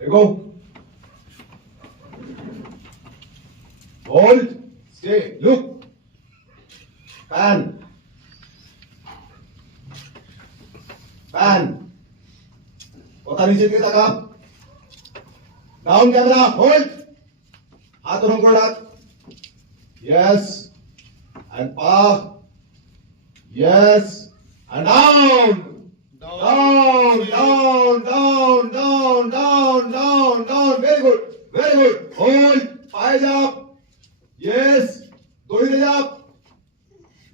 देखो hold stay look pan pan पता नीचे दिखे तका डाउन कैमरा होल्ड हाथों को डाल yes and pav yes and down down very good hold eyes up yes dohi up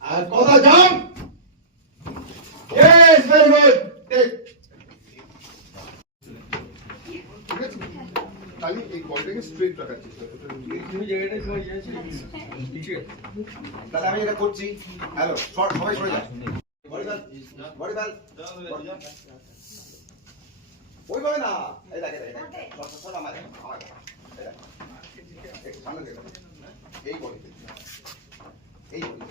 and kotha jump yes very good take খালি এই বলটাকে স্ট্রেট রাখার চেষ্টা করতে তুমি জায়গাটা সবাই যাচ্ছে ঠিক আছে তাহলে আমি এটা করছি হ্যালো শর্ট সবাই সরে যাও বডি বেল ওই ভাবে না এই দেখে সব আমার এই সামনে দেখো এই বডি এই বডি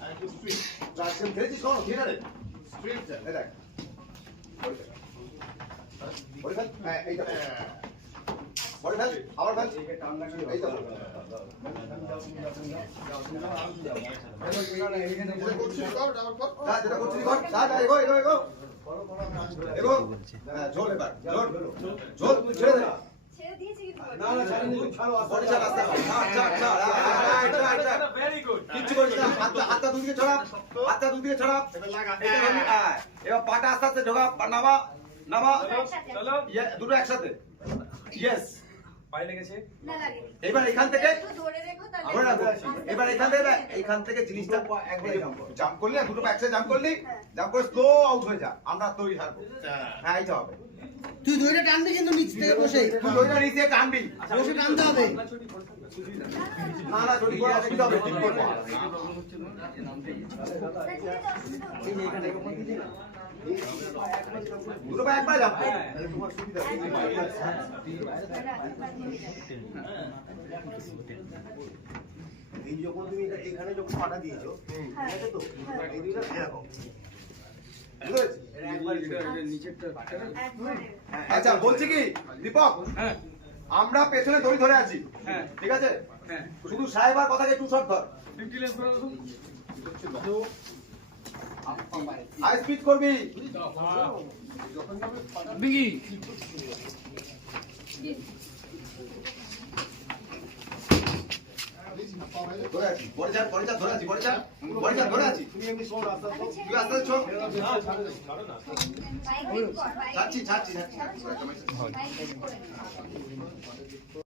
আর একটু স্ট্রেট ট্রান্সফার ফেরেছিস কোন ঠিক আছে স্ট্রেট যা এই দেখ বডি বেল হ্যাঁ এইটা বডি বেল আবার বেল এই টান লাগা এই তো যেটা করছিস কর যা এগো ঝোল এবার ঝোল তুই ছেড়ে দে ছেড়ে দিয়েছি কিন্তু না ছাড়িনি ছাড়ো বডি ছাড় আস্তে ছাড় ভেরি গুড কিচ্ছু করিস না হাতটা দুদিকে ছড়া এবার লাগা এবার পাটা আস্তে আস্তে ঢোকা নামা চলো দুটো একসাথে ইয়েস পায়ে লেগেছে না লাগে এবার এখান থেকে একটু ধরে রেখো ধরে রাখো তাহলে এবার এখান থেকে জিনিসটা একবার জাম্প করলি দুটো একসাথে জাম্প করলি জাম্প করে স্লো আউট হয়ে যা আমরা তৈরি থাকবো হ্যাঁ এইটা হবে তুই দইটা টানবি কিন্তু নিচ থেকে বসে তুই ওইটা নিচে টানবি বসে টানতে হবে না চটি করে অসুবিধা হবে ঠিক করবো দুটো পা একবার জাম্প তোমার সুবিধা এই যখন তুমি এখানে যখন পাটা দিয়েছো ঠিক আছে তো এই দুইটা এরকম আচ্ছা বলছি কি দীপক হ্যাঁ আমরা পেছনে দড়ি ধরে আছি হ্যাঁ ঠিক আছে হ্যাঁ শুধু সাহেবার কথাকে টু শট ধর 50 লেন্স করে দাও হাই স্পিড করবি বিগি ধরে আছি বড় যা ধরে আছি ধরে আছি তুমি এমনি শোন রাস্তা তুই আস্তে ছোট বাইক কর বাইক ছাড়ছি বাইক করে